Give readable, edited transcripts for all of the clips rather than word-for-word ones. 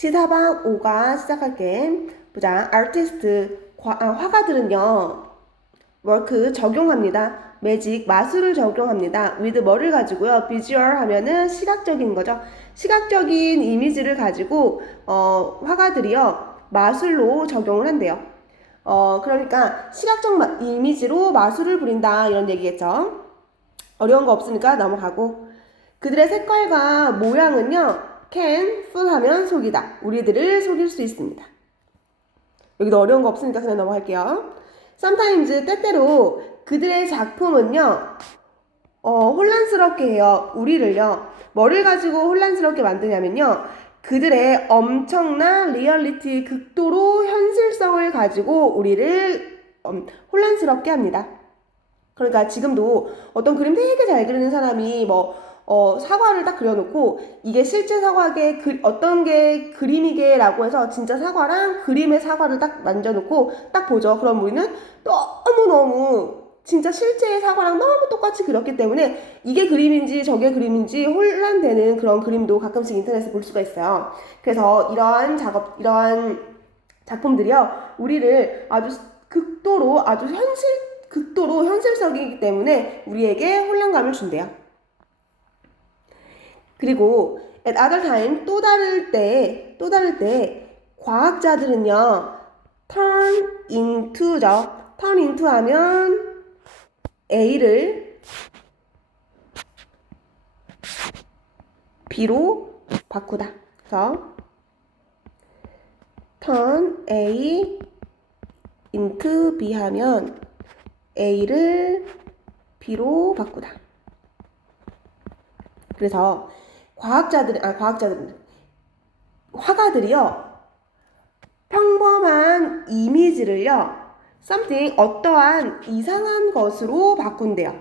시사방 5가 시작할게. 보자. 아티스트, 화가들은요. 워크 적용합니다. 매직, 마술을 적용합니다. with 뭐를 가지고요. 비주얼 하면은 시각적인 거죠. 시각적인 이미지를 가지고 화가들이요. 마술로 적용을 한대요. 그러니까 시각적 이미지로 마술을 부린다 이런 얘기겠죠. 어려운 거 없으니까 넘어가고. 그들의 색깔과 모양은요. can, fool 하면 속이다. 우리들을 속일 수 있습니다. 여기도 어려운 거 없으니까 그냥 넘어갈게요. sometimes, 때때로 그들의 작품은요. 혼란스럽게 해요. 우리를요. 뭐를 가지고 혼란스럽게 만드냐면요. 그들의 엄청난 리얼리티, 극도로 현실성을 가지고 우리를 혼란스럽게 합니다. 그러니까 지금도 어떤 그림 되게 잘 그리는 사람이 사과를 딱 그려놓고 이게 실제 사과게 어떤 게 그림이게 라고 해서 진짜 사과랑 그림의 사과를 딱 만져놓고 딱 보죠. 그럼 우리는 너무너무 진짜 실제의 사과랑 너무 똑같이 그렸기 때문에 이게 그림인지 저게 그림인지 혼란되는 그런 그림도 가끔씩 인터넷에서 볼 수가 있어요. 그래서 이러한 작품들이요. 우리를 극도로 현실적이기 때문에 우리에게 혼란감을 준대요. 그리고 at other time 또 다를 때 과학자들은요 turn into죠. turn into 하면 A를 B로 바꾸다. 그래서 turn A into B 하면 A를 B로 바꾸다. 그래서 화가들이요. 평범한 이미지를요. 어떠한 이상한 것으로 바꾼대요.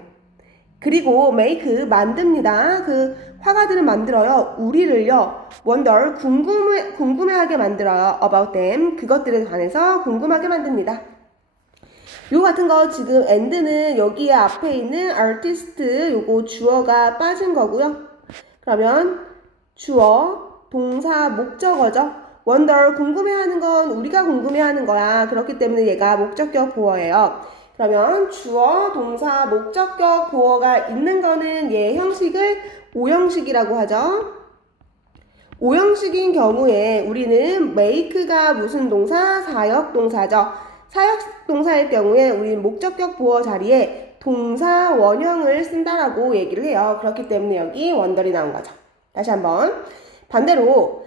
그리고 make, 만듭니다. 그 화가들은 만들어요. 우리를요. wonder, 궁금해하게 만들어요. about them, 그것들에 관해서 궁금하게 만듭니다. 요 같은 거 지금 and는 여기에 앞에 있는 artist 요거 주어가 빠진 거고요. 그러면 주어, 동사, 목적어죠. wonder, 궁금해하는 건 우리가 궁금해하는 거야. 그렇기 때문에 얘가 목적격 보어예요. 그러면 주어, 동사, 목적격 보어가 있는 거는 얘 형식을 오형식이라고 하죠. 오형식인 경우에 우리는 make가 무슨 동사? 사역동사죠. 사역동사일 경우에 우리는 목적격 보어 자리에 동사 원형을 쓴다라고 얘기를 해요. 그렇기 때문에 여기 wonder이 나온 거죠. 다시 한번. 반대로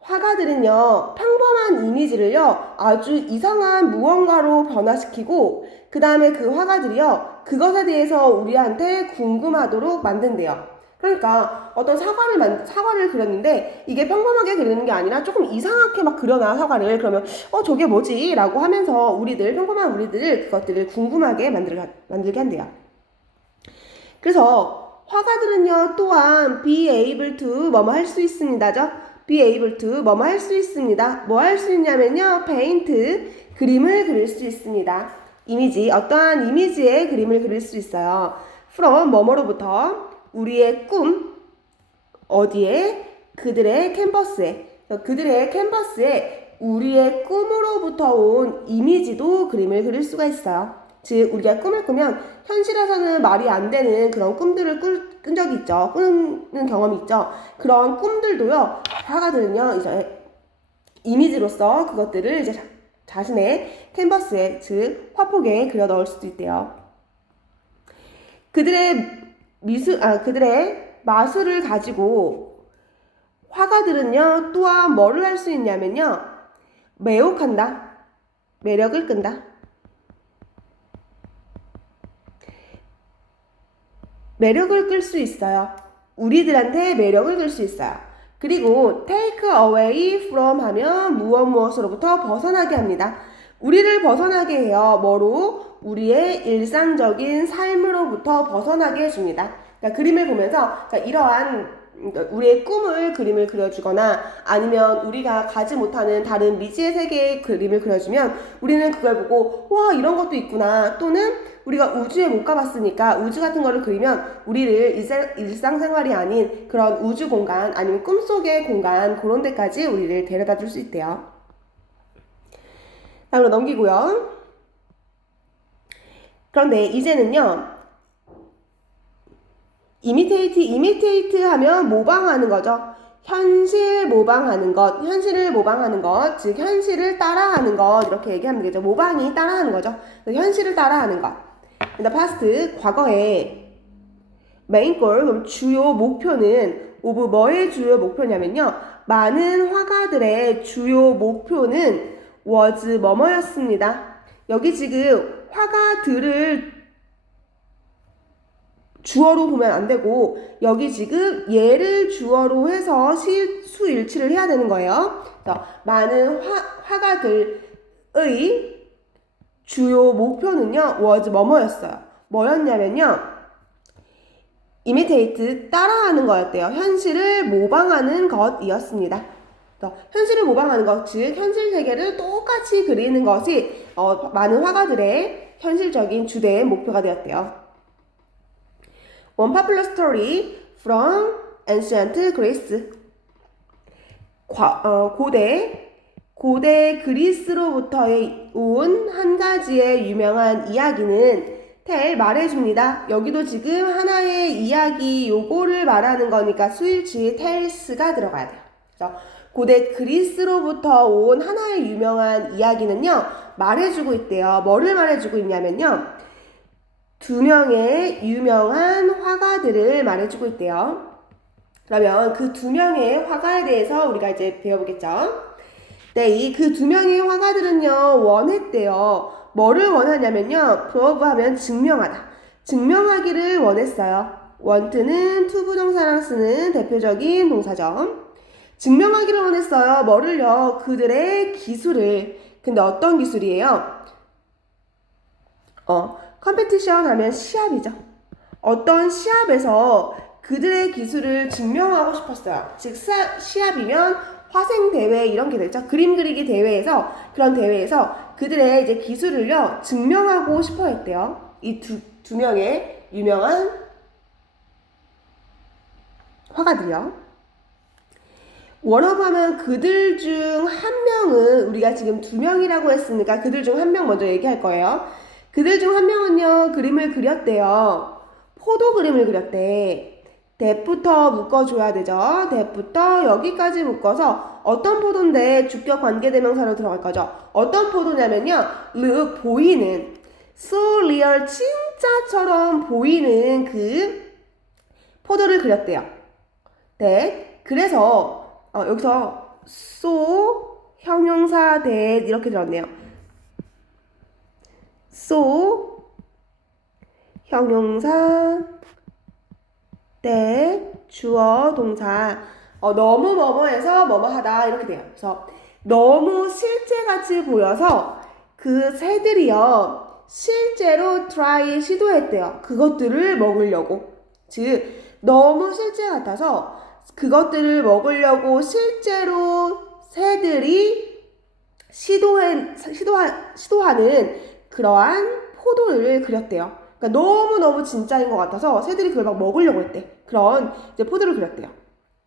화가들은요. 평범한 이미지를요. 아주 이상한 무언가로 변화시키고 그 다음에 그 화가들이요. 그것에 대해서 우리한테 궁금하도록 만든대요. 그러니까 어떤 사과를 그렸는데 이게 평범하게 그리는 게 아니라 조금 이상하게 막 그려놔 사과를. 그러면 저게 뭐지? 라고 하면서 평범한 우리들 그것들을 궁금하게 만들게 한대요. 그래서 화가들은요 또한 be able to 뭐뭐 할 수 있습니다죠. be able to 뭐뭐 할 수 있습니다. 뭐 할 수 있냐면요 paint, 그림을 그릴 수 있습니다. 어떠한 이미지의 그림을 그릴 수 있어요. from 뭐뭐로부터 우리의 꿈, 어디에? 그들의 캔버스에 우리의 꿈으로부터 온 이미지도 그림을 그릴 수가 있어요. 즉 우리가 꿈을 꾸면 현실에서는 말이 안 되는 그런 꿈들을 꾼 적이 있죠. 꾸는 경험이 있죠. 그런 꿈들도요. 화가들은요. 이제 이미지로서 그것들을 이제 자신의 캔버스에, 즉 화폭에 그려 넣을 수도 있대요. 그들의 마술을 가지고 화가들은요 또한 뭐를 할 수 있냐면요 매혹한다, 매력을 끈다. 매력을 끌 수 있어요. 우리들한테 매력을 끌 수 있어요. 그리고 take away from 하면 무엇으로부터 벗어나게 합니다. 우리를 벗어나게 해요. 뭐로? 우리의 일상적인 삶으로부터 벗어나게 해줍니다. 그러니까 그림을 보면서 이러한 우리의 그림을 그려주거나 아니면 우리가 가지 못하는 다른 미지의 세계의 그림을 그려주면 우리는 그걸 보고 와 이런 것도 있구나 또는 우리가 우주에 못 가봤으니까 우주 같은 거를 그리면 우리를 일상생활이 아닌 그런 우주 공간 아니면 꿈속의 공간 그런 데까지 우리를 데려다 줄 수 있대요. 다음으로 넘기고요. 그런데 이제는요. 이미테이트 하면 모방하는 거죠. 현실 모방하는 것, 현실을 모방하는 것, 즉 현실을 따라하는 것 이렇게 얘기하면 되겠죠. 모방이 따라하는 거죠. 현실을 따라하는 것. The past, 과거에 main goal, 그럼 주요 목표는 of 뭐의 주요 목표냐면요. 많은 화가들의 주요 목표는 was 뭐뭐였습니다. 여기 지금 화가들을 주어로 보면 안 되고 여기 지금 얘를 주어로 해서 수일치를 해야 되는 거예요. 그래서 많은 화가들의 주요 목표는요. was 뭐뭐였어요. 뭐였냐면요. imitate 따라하는 거였대요. 현실을 모방하는 것이었습니다. 현실을 모방하는 것, 즉 현실 세계를 똑같이 그리는 것이 많은 화가들의 현실적인 주된 목표가 되었대요. One popular story from ancient Greece. 고대 그리스로부터 온 한 가지의 유명한 이야기는 말해줍니다. 여기도 지금 하나의 이야기 요거를 말하는 거니까 수일치 tells가 들어가야 돼요. 그래서 고대 그리스로부터 온 하나의 유명한 이야기는요. 말해주고 있대요. 뭐를 말해주고 있냐면요. 두 명의 유명한 화가들을 말해주고 있대요. 그러면 그 두 명의 화가에 대해서 우리가 이제 배워보겠죠. 네, 그 두 명의 화가들은요, 원했대요. 뭐를 원하냐면요, prove 하면 증명하다. 증명하기를 원했어요. want는 to 부정사랑 쓰는 대표적인 동사죠. 증명하기를 원했어요. 뭐를요? 그들의 기술을. 근데 어떤 기술이에요? 컴페티션 하면 시합이죠. 어떤 시합에서 그들의 기술을 증명하고 싶었어요. 즉 시합이면 화생대회 이런 게 되죠. 그림 그리기 대회에서 그런 대회에서 그들의 이제 기술을요 증명하고 싶어 했대요. 이 두 명의 유명한 화가들이요. 원어브 하면 그들 중 한 명은 우리가 지금 두 명이라고 했으니까 그들 중 한 명 먼저 얘기할 거예요. 그들 중 한 명은요 그림을 그렸대요. 포도 그림을 그렸대. that부터 묶어줘야 되죠. that부터 여기까지 묶어서 어떤 포도인데 주격 관계대명사로 들어갈 거죠. 어떤 포도냐면요. look 보이는 so real 진짜처럼 보이는 그 포도를 그렸대요. that 그래서 여기서 so 형용사 that 이렇게 들었네요. so 형용사 that 주어 동사 너무 뭐뭐해서 뭐뭐하다 이렇게 돼요. 그래서 너무 실제같이 보여서 그 새들이요 실제로 try 시도했대요. 그것들을 먹으려고. 즉 너무 실제 같아서 그것들을 먹으려고 실제로 새들이 시도하는 그러한 포도를 그렸대요. 그러니까 너무너무 진짜인 것 같아서 새들이 그걸 막 먹으려고 했대. 그런 이제 포도를 그렸대요.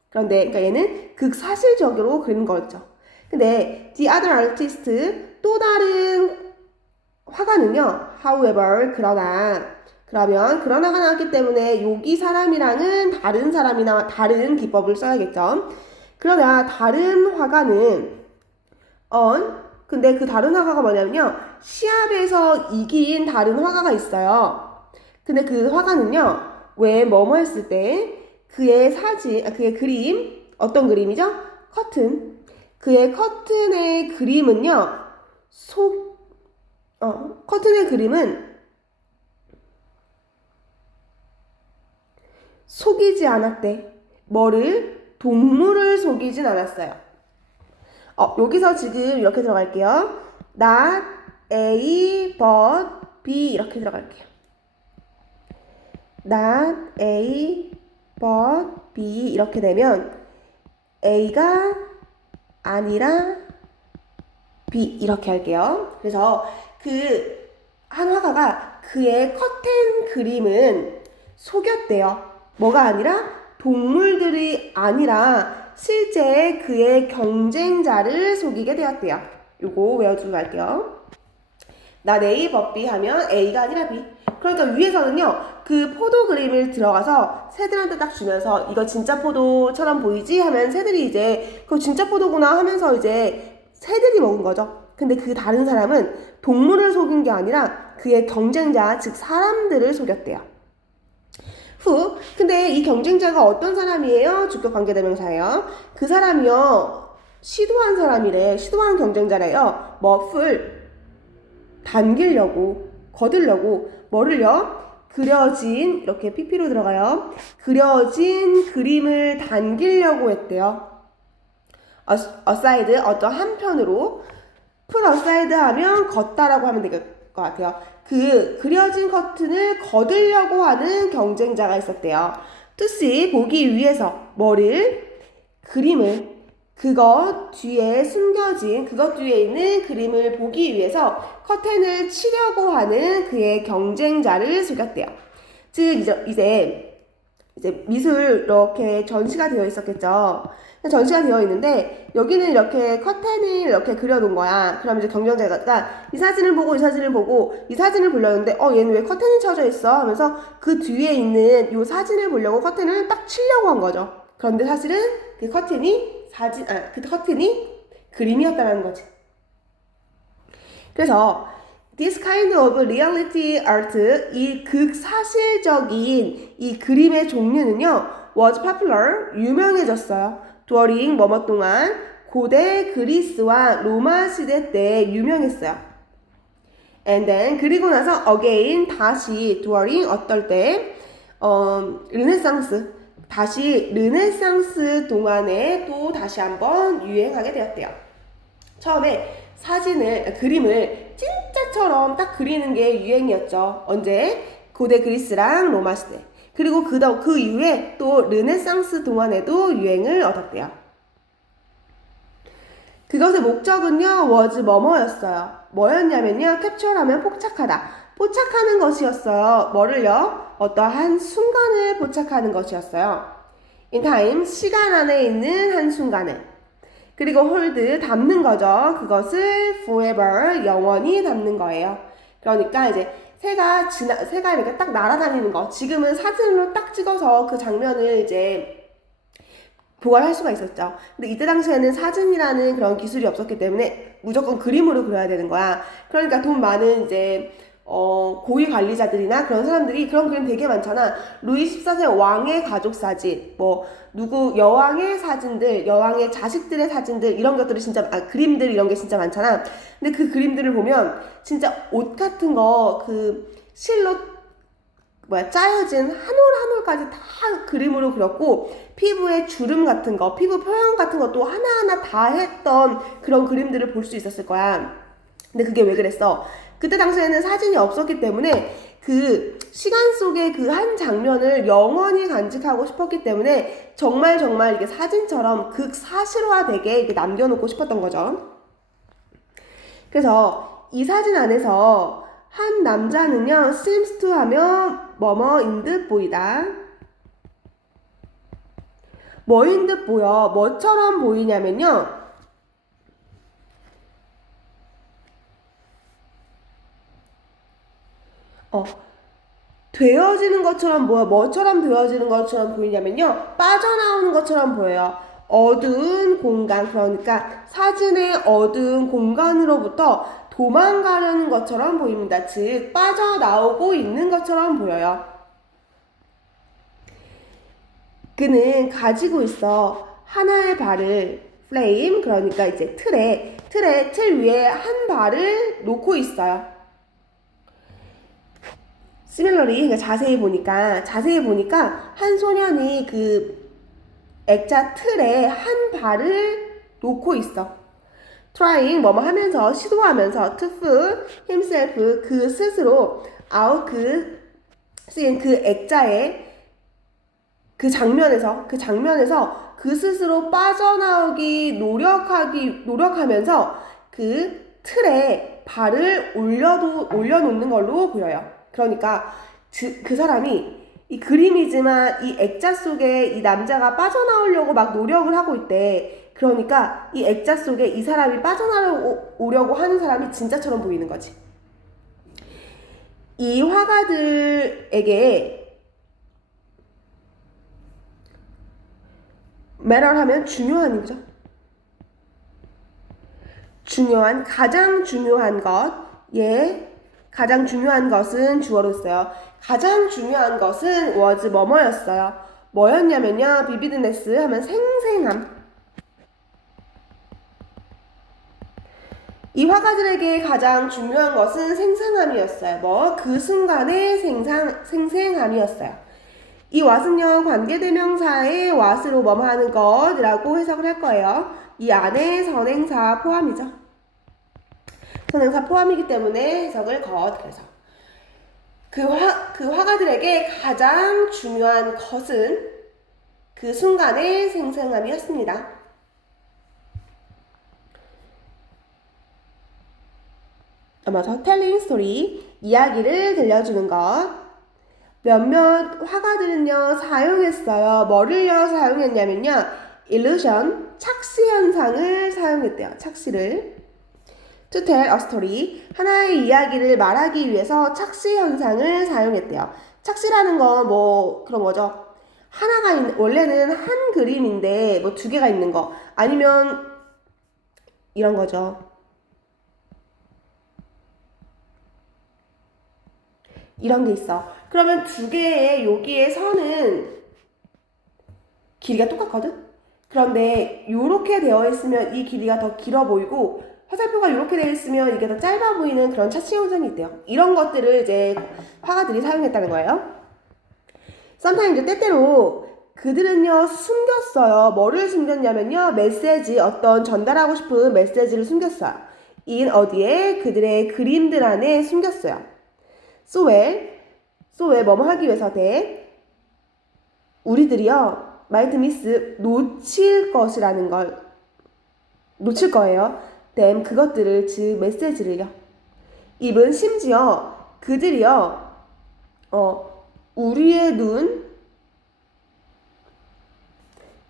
그런데 그러니까 얘는 극사실적으로 그린 거였죠. 근데 the other artist 또 다른 화가는요. however 그러나가 나왔기 때문에 여기 사람이랑은 다른 사람이나 다른 기법을 써야겠죠. 그러나 다른 화가는 근데 그 다른 화가가 뭐냐면요. 시합에서 이긴 다른 화가가 있어요. 근데 그 화가는요. 왜 뭐뭐 했을 때 그의 그의 그림 어떤 그림이죠? 커튼. 그의 커튼의 그림은요. 커튼의 그림은 속이지 않았대. 동물을 속이진 않았어요. 여기서 지금 이렇게 들어갈게요. Not A but B 이렇게 들어갈게요. Not A but B 이렇게 되면 A가 아니라 B 이렇게 할게요. 그래서 그 한 화가가 그의 커튼 그림은 속였대요. 뭐가 아니라 동물들이 아니라 실제 그의 경쟁자를 속이게 되었대요. 요거 외워주고 갈게요. 나 네이 버비 하면 A가 아니라 B. 그러니까 위에서는요, 그 포도 그림을 들어가서 새들한테 딱 주면서 이거 진짜 포도처럼 보이지? 하면 새들이 이제 그거 진짜 포도구나 하면서 이제 새들이 먹은 거죠. 근데 그 다른 사람은 동물을 속인 게 아니라 그의 경쟁자, 즉 사람들을 속였대요. 근데 이 경쟁자가 어떤 사람이에요? 주격 관계대명사예요. 그 사람이요, 시도한 사람이래. 시도한 경쟁자래요. 뭐를 당기려고, 거들려고, 뭐를요? 그려진, 이렇게 PP로 들어가요. 그려진 그림을 당기려고 했대요. aside, 어떤 한편으로. pull aside 하면 걷다라고 하면 될 것 같아요. 그 그려진 커튼을 거들려고 하는 경쟁자가 있었대요. to see, 보기 위해서 뭐를? 그림을, 그것 뒤에 숨겨진, 그것 뒤에 있는 그림을 보기 위해서 커튼을 치려고 하는 그의 경쟁자를 속였대요. 즉 이제 미술 이렇게 전시가 되어 있었겠죠. 전시가 되어 있는데 여기는 이렇게 커튼을 이렇게 그려놓은 거야. 그럼 이제 경쟁자가 이 사진을 보고 이 사진을 보고 이 사진을 보려는데 얘는 왜 커튼이 쳐져 있어? 하면서 그 뒤에 있는 이 사진을 보려고 커튼을 딱 치려고 한 거죠. 그런데 사실은 그 커튼이 그 커튼이 그림이었다는 거지. 그래서 this kind of reality art, 이 극사실적인 이 그림의 종류는요, was popular, 유명해졌어요. during 뭐뭐 동안 고대 그리스와 로마 시대 때 유명했어요. and then 그리고 나서 again 다시 during 어떨 때 르네상스, 다시 르네상스 동안에 또 다시 한번 유행하게 되었대요. 처음에 그림을 진짜처럼 딱 그리는 게 유행이었죠. 언제? 고대 그리스랑 로마 시대. 그리고 그 이후에 또 르네상스 동안에도 유행을 얻었대요. 그것의 목적은요, was 뭐뭐였어요. 뭐였냐면요, 캡처하면 포착하다. 포착하는 것이었어요. 뭐를요? 어떠한 순간을 포착하는 것이었어요. in time, 시간 안에 있는 한 순간을. 그리고 hold, 담는 거죠. 그것을 forever, 영원히 담는 거예요. 그러니까 이제 새가 이렇게 딱 날아다니는 거. 지금은 사진으로 딱 찍어서 그 장면을 이제 보관할 수가 있었죠. 근데 이때 당시에는 사진이라는 그런 기술이 없었기 때문에 무조건 그림으로 그려야 되는 거야. 그러니까 돈 많은 이제 고위 관리자들이나 그런 사람들이 그런 그림 되게 많잖아. 루이 14세 왕의 가족 사진, 여왕의 사진들, 여왕의 자식들의 사진들, 이런 것들이 진짜, 그림들 이런 게 진짜 많잖아. 근데 그 그림들을 보면 진짜 옷 같은 거, 실로, 짜여진 한 올 한 올까지 다 그림으로 그렸고, 피부의 주름 같은 거, 피부 표현 같은 것도 하나하나 다 했던 그런 그림들을 볼 수 있었을 거야. 근데 그게 왜 그랬어? 그때 당시에는 사진이 없었기 때문에 그 시간 속의 그 한 장면을 영원히 간직하고 싶었기 때문에 정말 이게 사진처럼 극사실화되게 이렇게 남겨놓고 싶었던 거죠. 그래서 이 사진 안에서 한 남자는요, seems to 하면 뭐뭐인 듯 보이다. 뭐인 듯 보여. 뭐처럼 보이냐면요, 되어지는 것처럼 뭐처럼 되어지는 것처럼 보이냐면요, 빠져나오는 것처럼 보여요. 어두운 공간, 그러니까 사진의 어두운 공간으로부터 도망가려는 것처럼 보입니다. 즉 빠져나오고 있는 것처럼 보여요. 그는 가지고 있어 하나의 발을, 플레임, 그러니까 이제 틀 위에 한 발을 놓고 있어요. similarly, 그러니까 자세히 보니까 한 소년이 그 액자 틀에 한 발을 놓고 있어. trying, 뭐뭐 하면서, 시도하면서, to fool himself, 그 스스로, out, 그 액자의 그 장면에서 그 스스로 빠져나오기 노력하면서 그 틀에 발을 올려놓는 걸로 보여요. 그러니까 그 사람이 이 그림이지만 이 액자 속에 이 남자가 빠져나오려고 막 노력을 하고 있대. 그러니까 이 액자 속에 이 사람이 빠져나오려고 하는 사람이 진짜처럼 보이는 거지. 이 화가들에게 matter 하면 중요한 거죠. 중요한, 가장 중요한 것. 예. 가장 중요한 것은 주어로 써요. 가장 중요한 것은 was 뭐뭐였어요. 뭐였냐면요. vividness 하면 생생함. 이 화가들에게 가장 중요한 것은 생생함이었어요. 뭐? 그 순간의 생생함이었어요. 이 what은요, 관계대명사의 what으로 뭐뭐 하는 것이라고 해석을 할 거예요. 이 안에 선행사 포함이죠. 선행사 포함이기 때문에 해석을 그래서. 그 화가들에게 가장 중요한 것은 그 순간의 생생함이었습니다. 넘어서 telling story, 이야기를 들려주는 것. 몇몇 화가들은요, 사용했어요. 뭐를요, 사용했냐면요, illusion, 착시 현상을 사용했대요. 착시를. to tell a story, 하나의 이야기를 말하기 위해서 착시 현상을 사용했대요. 착시라는 건 뭐 그런 거죠. 원래는 한 그림인데 뭐 두 개가 있는 거. 아니면 이런 거죠. 이런 게 있어. 그러면 두 개의 여기에 선은 길이가 똑같거든? 그런데 이렇게 되어 있으면 이 길이가 더 길어 보이고 화살표가 이렇게 되어 있으면 이게 더 짧아 보이는 그런 착시 현상이 있대요. 이런 것들을 이제 화가들이 사용했다는 거예요. sometimes 때때로 그들은요 숨겼어요. 뭐를 숨겼냐면요, 메시지, 어떤 전달하고 싶은 메시지를 숨겼어요. in 어디에? 그들의 그림들 안에 숨겼어요. so well 뭐뭐 하기 위해서 우리들이요 might miss 놓칠 것이라는 걸 놓칠 거예요. them 그것들을, 즉 메시지를요. 입은 심지어 그들이요 우리의 눈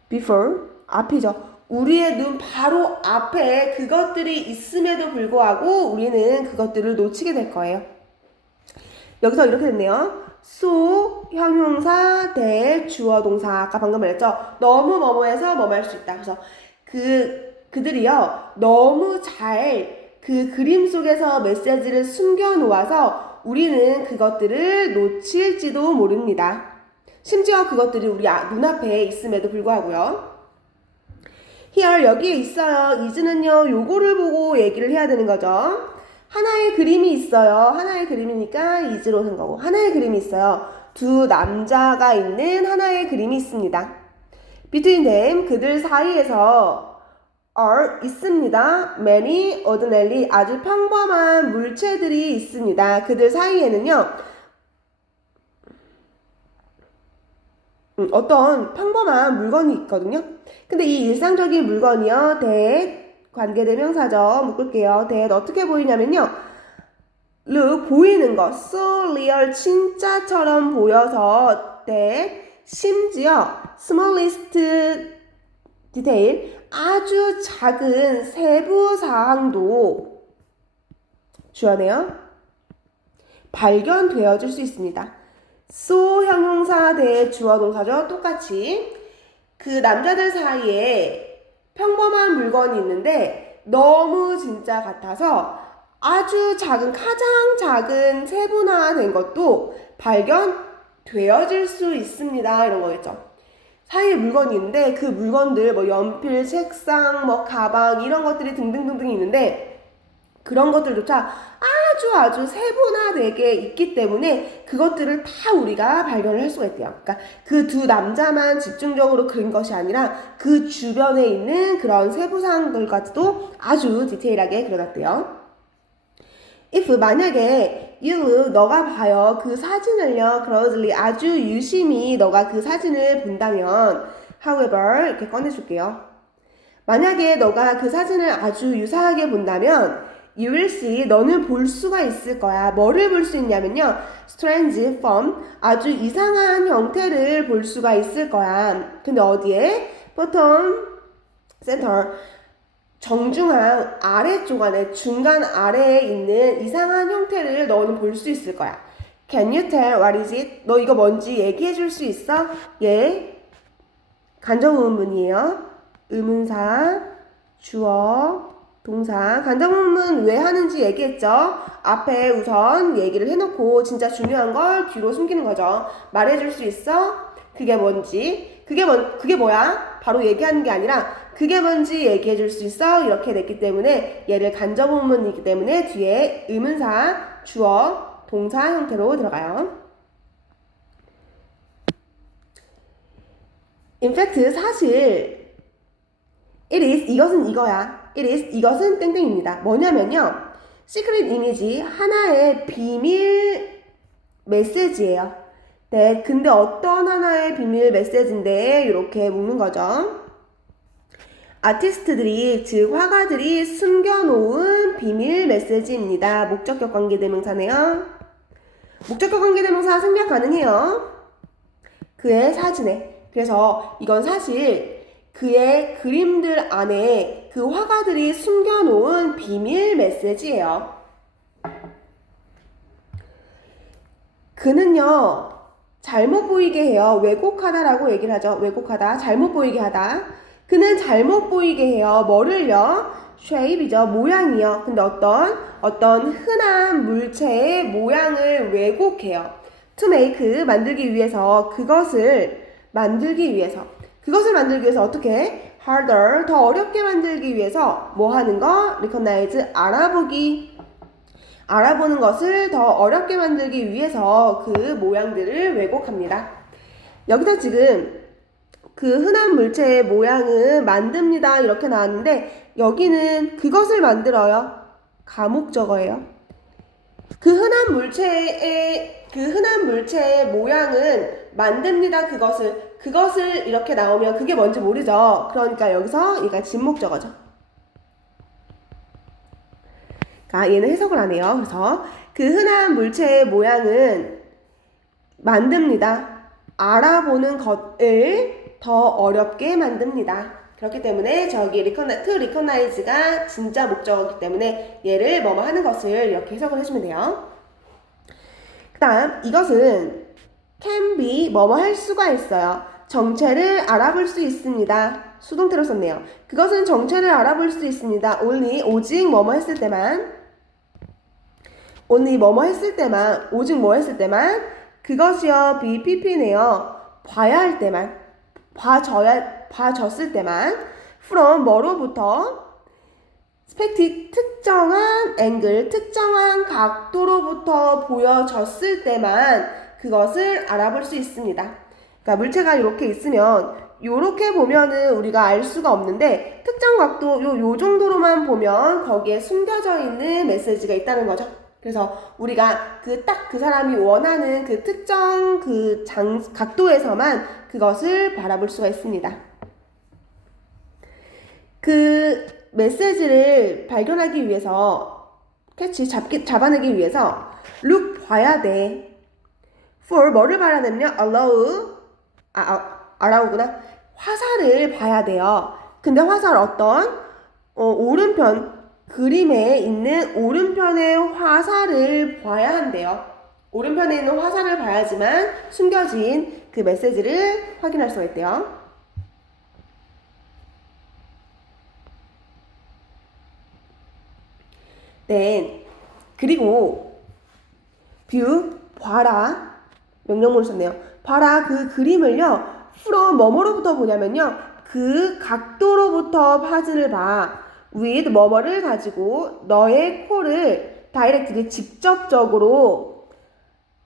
before 앞이죠. 우리의 눈 바로 앞에 그것들이 있음에도 불구하고 우리는 그것들을 놓치게 될 거예요. 여기서 이렇게 됐네요. so 형용사 대 주어 동사. 아까 방금 말했죠. 너무 뭐뭐해서 뭐뭐 할 수 있다. 그래서 그들이요 너무 잘 그 그림 속에서 메시지를 숨겨 놓아서 우리는 그것들을 놓칠지도 모릅니다. 심지어 그것들이 우리 눈앞에 있음에도 불구하고요. here 여기에 있어요. is는요 요거를 보고 얘기를 해야 되는 거죠. 하나의 그림이 있어요. 하나의 그림이니까 is로 한 거고, 하나의 그림이 있어요. 두 남자가 있는 하나의 그림이 있습니다. between them 그들 사이에서 are 있습니다. many ordinary 아주 평범한 물체들이 있습니다. 그들 사이에는요 어떤 평범한 물건이 있거든요. 근데 이 일상적인 물건이요 관계대명사죠. 묶을게요. 어떻게 보이냐면요, look 보이는 거, so real 진짜처럼 보여서 심지어 smallest detail 아주 작은 세부 사항도 주어네요. 발견되어질 수 있습니다. so 형용사 대 주어 동사죠. 똑같이 그 남자들 사이에 평범한 물건이 있는데 너무 진짜 같아서 아주 가장 작은 세분화된 것도 발견되어질 수 있습니다. 이런 거겠죠. 사이에 물건이 있는데 그 물건들 뭐 연필, 책상, 뭐 가방 이런 것들이 등등등등 있는데 그런 것들조차 아주 세분화되게 있기 때문에 그것들을 다 우리가 발견을 할 수가 있대요. 그러니까 그 두 남자만 집중적으로 그린 것이 아니라 그 주변에 있는 그런 세부사항들까지도 아주 디테일하게 그려놨대요. if 만약에 you look 너가 봐요. 그 사진을요 closely 아주 유심히 너가 그 사진을 본다면 however 이렇게 꺼내줄게요. 만약에 너가 그 사진을 아주 유사하게 본다면 You will see. 너는 볼 수가 있을 거야. 뭐를 볼 수 있냐면요. strange form. 아주 이상한 형태를 볼 수가 있을 거야. 근데 어디에? bottom, center. 정중앙 아래쪽 안에 중간 아래에 있는 이상한 형태를 너는 볼 수 있을 거야. Can you tell what is it? 너 이거 뭔지 얘기해 줄 수 있어? 예. 간접의문문이에요. 의문사, 주어, 동사. 간접의문문 왜 하는지 얘기했죠? 앞에 우선 얘기를 해놓고 진짜 중요한 걸 뒤로 숨기는 거죠. 말해줄 수 있어? 그게 뭔지. 그게 뭐야? 바로 얘기하는 게 아니라 그게 뭔지 얘기해 줄 수 있어? 이렇게 됐기 때문에 얘를 간접의문문이기 때문에 뒤에 의문사, 주어, 동사 형태로 들어가요. In fact, 사실 it is, 이것은 이거야. it is, 이것은 땡땡입니다. 뭐냐면요. secret image, 하나의 비밀 메시지예요. 네, 근데 어떤 하나의 비밀 메시지인데 이렇게 묻는 거죠. 아티스트들이, 즉 화가들이 숨겨놓은 비밀 메시지입니다. 목적격 관계대명사네요. 목적격 관계대명사 생략 가능해요. 그의 사진에. 그래서 이건 사실 그의 그림들 안에 그 화가들이 숨겨놓은 비밀 메시지예요. 그는요, 잘못 보이게 해요. 왜곡하다라고 얘기를 하죠. 왜곡하다, 잘못 보이게 하다. 그는 잘못 보이게 해요. 뭐를요? shape이죠. 모양이요. 근데 어떤 흔한 물체의 모양을 왜곡해요. to make, 만들기 위해서, 그것을 만들기 위해서 어떻게? harder, 더 어렵게 만들기 위해서 뭐 하는 거? recognize, 알아보는 것을 더 어렵게 만들기 위해서 그 모양들을 왜곡합니다. 여기서 지금 그 흔한 물체의 모양은 만듭니다 이렇게 나왔는데 여기는 그것을 만들어요. 가목적어예요. 그 흔한 물체의 모양은 만듭니다. 그것을 이렇게 나오면 그게 뭔지 모르죠. 그러니까 여기서 얘가 진목적어죠. 자, 얘는 해석을 안 해요. 그래서 그 흔한 물체의 모양은 만듭니다. 알아보는 것을 더 어렵게 만듭니다. 그렇기 때문에 저기 recognize가 진짜 목적이기 때문에 얘를 뭐뭐 하는 것을 이렇게 해석을 해주면 돼요. 그 다음 이것은 can be 뭐뭐 할 수가 있어요. 정체를 알아볼 수 있습니다. 수동태로 썼네요. 그것은 정체를 알아볼 수 있습니다. only 오직 뭐뭐 했을 때만 only 뭐뭐 했을 때만 오직 뭐 했을 때만 그것이요 BPP네요. 봐야 할 때만 봐졌을 때만 from 뭐로부터 스펙틱 특정한 앵글 특정한 각도로부터 보여졌을 때만 그것을 알아볼 수 있습니다. 그러니까 물체가 이렇게 있으면 이렇게 보면은 우리가 알 수가 없는데 특정 각도 요 정도로만 보면 거기에 숨겨져 있는 메시지가 있다는 거죠. 그래서 우리가 딱 그 사람이 원하는 그 특정 각도에서만 그것을 바라볼 수가 있습니다. 그 메시지를 발견하기 위해서 잡아내기 위해서 look 봐야 돼. for 뭐를 봐야 되냐면 allow구나. 화살을 봐야 돼요. 근데 화살 오른편 그림에 있는 오른편의 화살을 봐야 한대요. 오른편에 있는 화살을 봐야지만 숨겨진 그 메시지를 확인할 수가 있대요. 네. 그리고 view 봐라 명령문을 썼네요. 봐라 그 그림을요. from 뭐뭐로부터 보냐면요. 그 각도로부터 사진을 봐. with 뭐뭐를 가지고 너의 코를 다이렉트리 직접적으로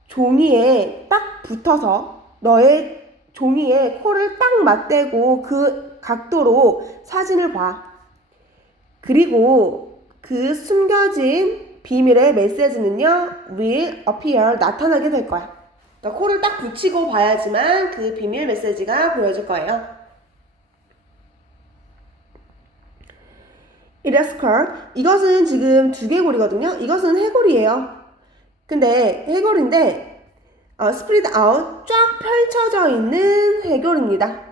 종이에 딱 붙어서 너의 종이에 코를 딱 맞대고 그 각도로 사진을 봐. 그리고 그 숨겨진 비밀의 메시지는요. will appear 나타나게 될 거야. 그러니까 코를 딱 붙이고 봐야지만 그 비밀 메시지가 보여줄 거예요. It is curved. 이것은 지금 두개골이거든요. 이것은 해골이에요. 근데 해골인데 spread out 쫙 펼쳐져 있는 해골입니다.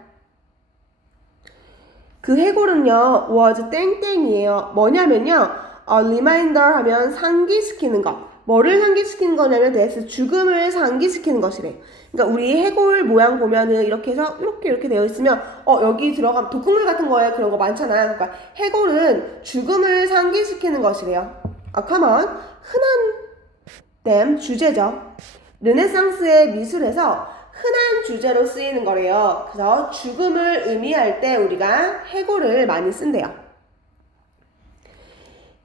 그 해골은요 was 땡땡이에요. 뭐냐면요 reminder 하면 상기시키는 것. 뭐를 상기시키는 거냐면 대해서 죽음을 상기시키는 것이래. 그러니까 우리 해골 모양 보면은 이렇게 해서 이렇게 되어 있으면 여기 들어가면 독극물 같은 거에 그런 거 많잖아요. 그러니까 해골은 죽음을 상기시키는 것이래요. common 흔한 댐 주제죠. 르네상스의 미술에서 흔한 주제로 쓰이는 거래요. 그래서 죽음을 의미할 때 우리가 해골을 많이 쓴대요.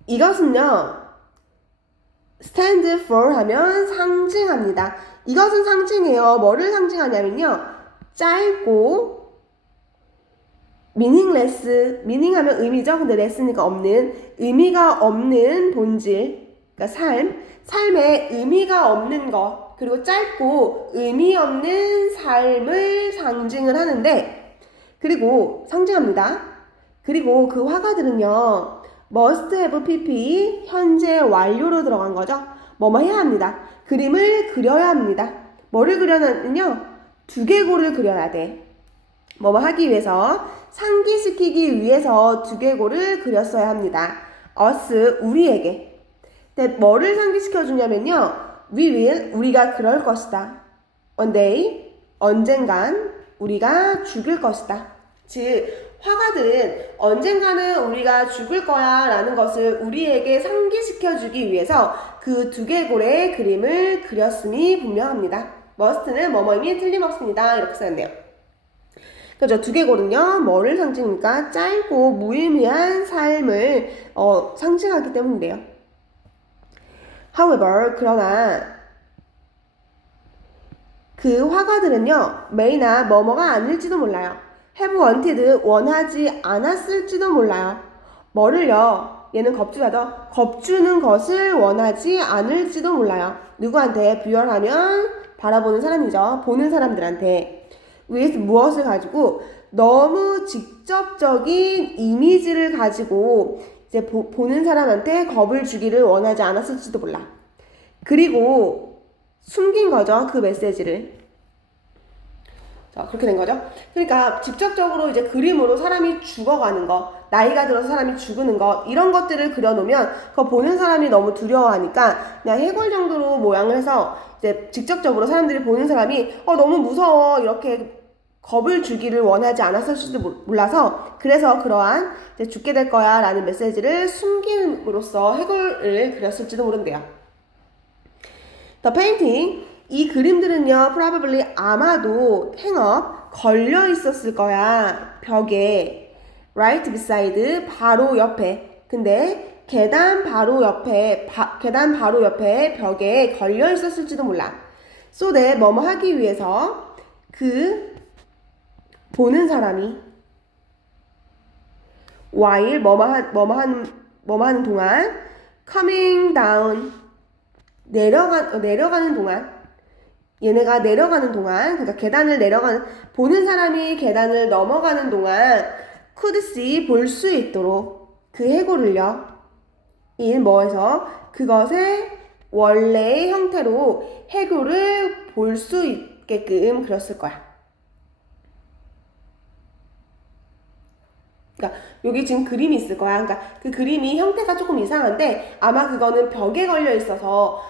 이것은요 stand for 하면 상징합니다. 이것은 상징이에요. 뭐를 상징하냐면요 짧고 meaningless, meaning 하면 의미죠. 근데 less니까 없는, 의미가 없는 본질, 그러니까 삶에 의미가 없는 것, 그리고 짧고 의미 없는 삶을 상징을 하는데, 그리고 상징합니다. 그리고 그 화가들은요 must have pp 현재 완료로 들어간 거죠. 뭐뭐 해야 합니다. 그림을 그려야 합니다. 뭐를 그려냐면요 두개골을 그려야 돼. 뭐뭐 하기 위해서 상기시키기 위해서 두개골을 그렸어야 합니다. us 우리에게. 근데 뭐를 상기시켜 주냐면요 we will 우리가 그럴 것이다. one day 언젠간 우리가 죽을 것이다. 즉 화가들은 언젠가는 우리가 죽을 거야 라는 것을 우리에게 상기시켜 주기 위해서 그 두개골의 그림을 그렸음이 분명합니다. must는 뭐뭐임이 틀림없습니다. 이렇게 쓰는데요. 그죠? 두개골은요 뭐를 상징합니까? 짧고 무의미한 삶을 상징하기 때문인데요. However, 그러나 그 화가들은요 may나 뭐뭐가 아닐지도 몰라요. have wanted 원하지 않았을지도 몰라요. 뭐를요? 얘는 겁주가죠. 겁주는 것을 원하지 않을지도 몰라요. 누구한테? 부열하면 바라보는 사람이죠. 보는 사람들한테. with 무엇을 가지고 너무 직접적인 이미지를 가지고 이제 보는 사람한테 겁을 주기를 원하지 않았을지도 몰라. 그리고 숨긴 거죠. 그 메시지를. 자, 그렇게 된 거죠. 그러니까 직접적으로 이제 그림으로 사람이 죽어가는 거, 나이가 들어서 사람이 죽는 거, 이런 것들을 그려놓으면 그거 보는 사람이 너무 두려워하니까 그냥 해골 정도로 모양을 해서 이제 직접적으로 사람들이 보는 사람이 너무 무서워 이렇게 겁을 주기를 원하지 않았을지도 몰라서 그래서 그러한 이제 죽게 될 거야 라는 메시지를 숨김으로써 해골을 그렸을지도 모른대요. The painting 이 그림들은요 probably 아마도 행업 걸려 있었을 거야 벽에 right beside 바로 옆에. 근데 계단 바로 옆에 벽에 걸려 있었을지도 몰라. so that 뭐뭐 하기 위해서 그 보는 사람이 while 뭐뭐 하는 동안 coming down 내려가는 동안 얘네가 내려가는 동안 그러니까 계단을 내려가는 보는 사람이 계단을 넘어가는 동안 could see 볼 수 있도록 그 해골을요 in 뭐에서 그것의 원래의 형태로 해골을 볼 수 있게끔 그렸을 거야. 그러니까 여기 지금 그림이 있을 거야. 그러니까 그 그림이 형태가 조금 이상한데 아마 그거는 벽에 걸려 있어서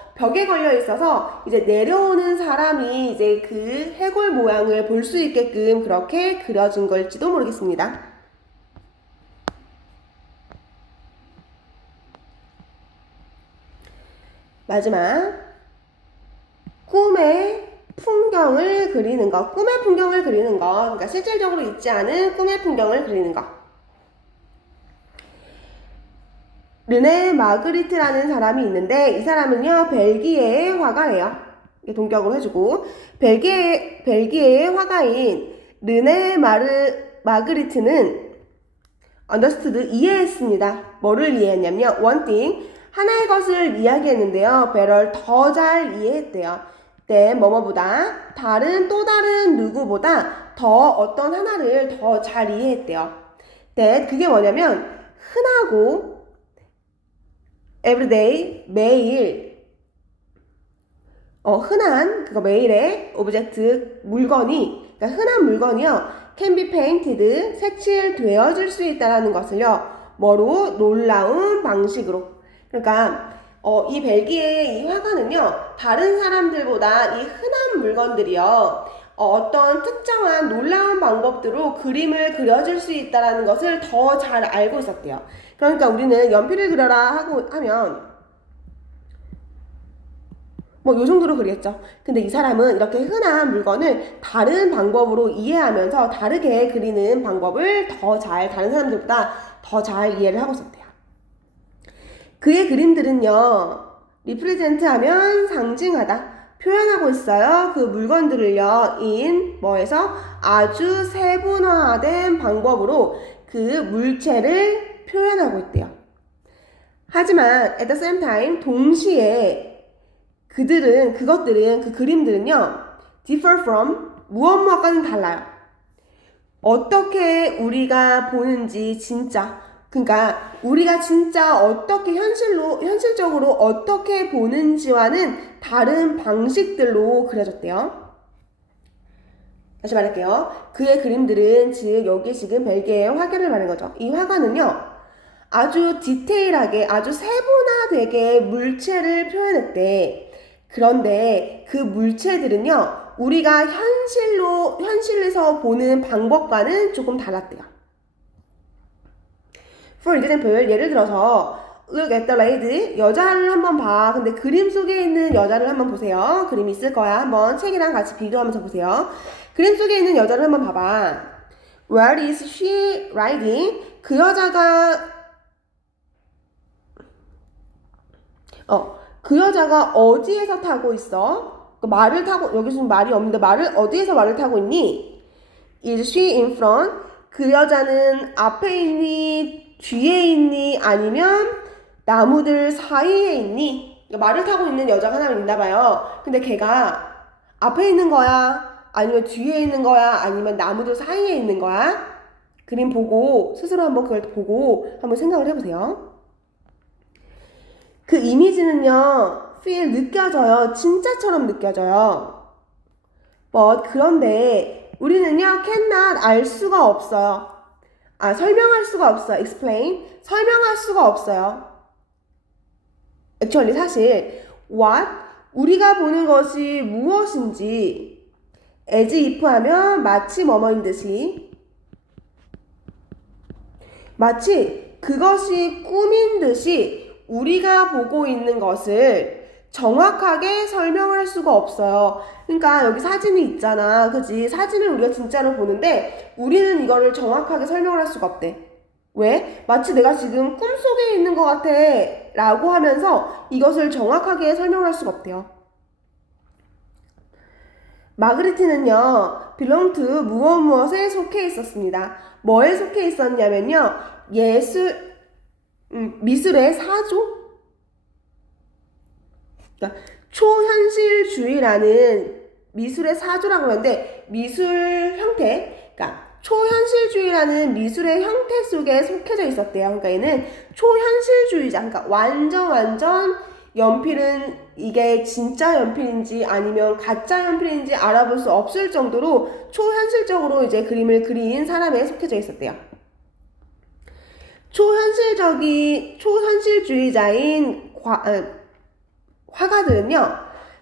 이제 내려오는 사람이 이제 그 해골 모양을 볼 수 있게끔 그렇게 그려진 걸지도 모르겠습니다. 마지막 꿈의 풍경을 그리는 거. 꿈의 풍경을 그리는 거. 그러니까 실질적으로 있지 않은 꿈의 풍경을 그리는 거. 르네 마그리트라는 사람이 있는데 이 사람은요 벨기에의 화가예요. 동격으로 해주고 벨기에의 화가인 르네 마그리트는 understood 이해했습니다. 뭐를 이해했냐면요 one thing 하나의 것을 이야기했는데요 better 더 잘 이해했대요. then 뭐뭐보다 다른 또 다른 누구보다 더 어떤 하나를 더 잘 이해했대요. that 그게 뭐냐면 흔하고 everyday 매일 흔한 그거 매일의 오브젝트 물건이 그러니까 흔한 물건이요 can be painted 색칠되어질 수 있다는 것을요 뭐로 놀라운 방식으로 그러니까 이 벨기에의 이 화가는요 다른 사람들보다 이 흔한 물건들이요 어떤 특정한 놀라운 방법으로 그림을 그려줄 수 있다는 것을 더 잘 알고 있었대요. 그러니까 우리는 연필을 그려라 하고 하면 뭐 요 정도로 그리겠죠. 근데 이 사람은 이렇게 흔한 물건을 다른 방법으로 이해하면서 다르게 그리는 방법을 더 잘 다른 사람들보다 더 잘 이해를 하고 있었대요. 그의 그림들은요 리프레젠트 하면 상징하다 표현하고 있어요. 그 물건들을요 in 뭐에서 아주 세분화된 방법으로 그 물체를 표현하고 있대요. 하지만 at the same time 동시에 그것들은 그 그림들은요 differ from 무엇과는 달라요. 어떻게 우리가 보는지 진짜 그러니까 우리가 진짜 어떻게 현실적으로 어떻게 보는지와는 다른 방식들로 그려졌대요. 다시 말할게요. 그의 그림들은 즉 여기 지금 벨기에의 화가를 말하는 거죠. 이 화가는요 아주 디테일하게 아주 세분화되게 물체를 표현했대. 그런데 그 물체들은요 우리가 현실에서 보는 방법과는 조금 달랐대요. For example, 예를 들어서 Look at the lady. 여자를 한번 봐. 근데 그림 속에 있는 여자를 한번 보세요. 그림이 있을 거야. 한번 책이랑 같이 비교하면서 보세요. 그림 속에 있는 여자를 한번 봐봐. Where is she riding? 그 여자가 어디에서 타고 있어? 말을 타고 여기 지금 말이 없는데 어디에서 말을 타고 있니? Is she in front? 그 여자는 앞에 있니? 뒤에 있니? 아니면 나무들 사이에 있니? 그러니까 말을 타고 있는 여자가 하나 있나 봐요. 근데 걔가 앞에 있는 거야? 아니면 뒤에 있는 거야? 아니면 나무들 사이에 있는 거야? 그림 보고 스스로 한번 그걸 보고 한번 생각을 해보세요. 그 이미지는요, feel 느껴져요. 진짜처럼 느껴져요. 그런데 우리는요, cannot 알 수가 없어요. 설명할 수가 없어요. explain. 설명할 수가 없어요. actually 사실 what 우리가 보는 것이 무엇인지 as if 하면 마치 뭐뭐인 듯이 마치 그것이 꿈인 듯이 우리가 보고 있는 것을 정확하게 설명할 수가 없어요. 그러니까 여기 사진이 있잖아. 그지? 사진을 우리가 진짜로 보는데 우리는 이거를 정확하게 설명을 할 수가 없대. 왜? 마치 내가 지금 꿈속에 있는 것 같아 라고 하면서 이것을 정확하게 설명을 할 수가 없대요. 마그리트는요 belong to 무엇에 속해 있었습니다. 뭐에 속해 있었냐면요 미술의 사조? 그러니까 초현실주의라는 미술의 사조라고 하는데 미술 형태, 그러니까 초현실주의라는 미술의 형태 속에 속해져 있었대요. 그러니까 얘는 초현실주의자, 그러니까 완전 연필은 이게 진짜 연필인지 아니면 가짜 연필인지 알아볼 수 없을 정도로 초현실적으로 이제 그림을 그린 사람에 속해져 있었대요. 초현실주의자인 화가들은요,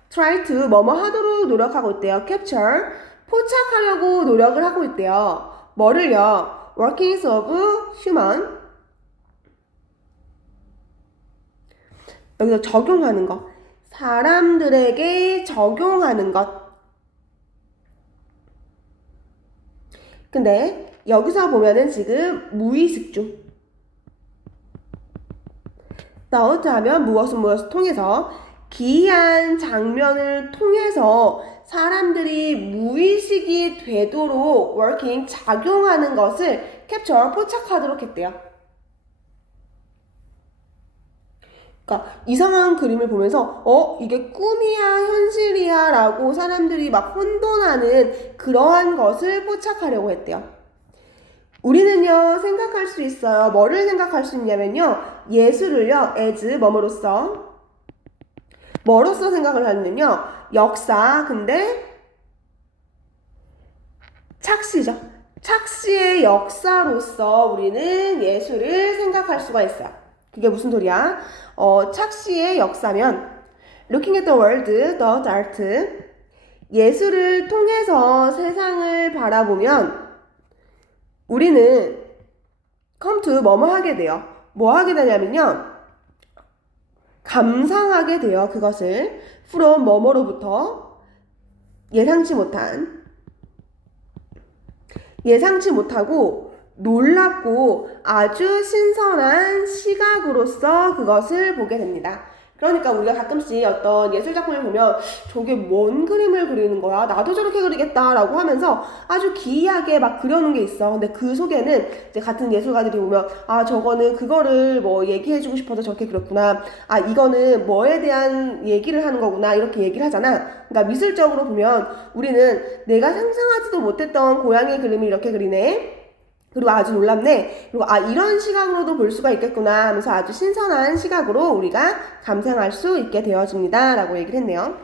try to 뭐뭐 하도록 노력하고 있대요. capture, 포착하려고 노력을 하고 있대요. 뭐를요? workings of human. 여기서 적용하는 것. 사람들에게 적용하는 것. 근데 여기서 보면은 지금 무의식 중. 나우트 하면 무엇을 통해서 기이한 장면을 통해서 사람들이 무의식이 되도록 working 작용하는 것을 capture 포착하도록 했대요. 그러니까 이상한 그림을 보면서 이게 꿈이야 현실이야 라고 사람들이 막 혼돈하는 그러한 것을 포착하려고 했대요. 우리는요, 생각할 수 있어요. 뭐를 생각할 수 있냐면요, 예술을요, as 뭐뭐로써, 뭐로써 생각을 하면요, 역사, 근데 착시죠. 착시의 역사로서 우리는 예술을 생각할 수가 있어요. 그게 무슨 소리야? 착시의 역사면 looking at the world, the art, 예술을 통해서 세상을 바라보면 우리는 come to 뭐뭐 하게 돼요. 뭐 하게 되냐면요. 감상하게 돼요. 그것을 from 뭐뭐로부터 예상치 못하고 놀랍고 아주 신선한 시각으로서 그것을 보게 됩니다. 그러니까 우리가 가끔씩 어떤 예술작품을 보면 저게 뭔 그림을 그리는 거야? 나도 저렇게 그리겠다라고 하면서 아주 기이하게 막 그려놓은 게 있어. 근데 그 속에는 이제 같은 예술가들이 보면 아, 저거는 그거를 뭐 얘기해주고 싶어서 저렇게 그렸구나. 아, 이거는 뭐에 대한 얘기를 하는 거구나. 이렇게 얘기를 하잖아. 그러니까 미술적으로 보면 우리는 내가 상상하지도 못했던 고양이 그림을 이렇게 그리네. 그리고 아주 놀랍네. 그리고 아, 이런 시각으로도 볼 수가 있겠구나 하면서 아주 신선한 시각으로 우리가 감상할 수 있게 되어집니다. 라고 얘기를 했네요.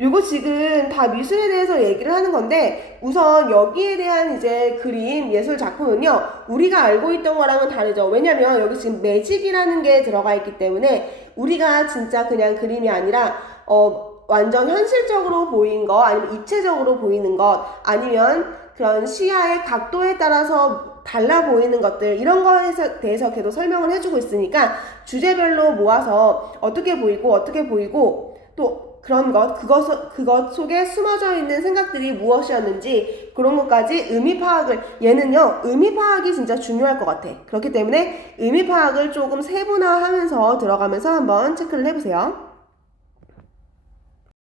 요거 지금 다 미술에 대해서 얘기를 하는 건데 우선 여기에 대한 이제 그림 예술 작품은요 우리가 알고 있던 거랑은 다르죠. 왜냐면 여기 지금 매직이라는 게 들어가 있기 때문에 우리가 진짜 그냥 그림이 아니라 완전 현실적으로 보인 거 아니면 입체적으로 보이는 것 아니면 그런 시야의 각도에 따라서 달라 보이는 것들 이런 거에 대해서 계속 설명을 해주고 있으니까 주제별로 모아서 어떻게 보이고 또 그런 그것 속에 숨어져 있는 생각들이 무엇이었는지 그런 것까지 의미 파악을 얘는요 의미 파악이 진짜 중요할 것 같아. 그렇기 때문에 의미 파악을 조금 세분화하면서 들어가면서 한번 체크를 해보세요.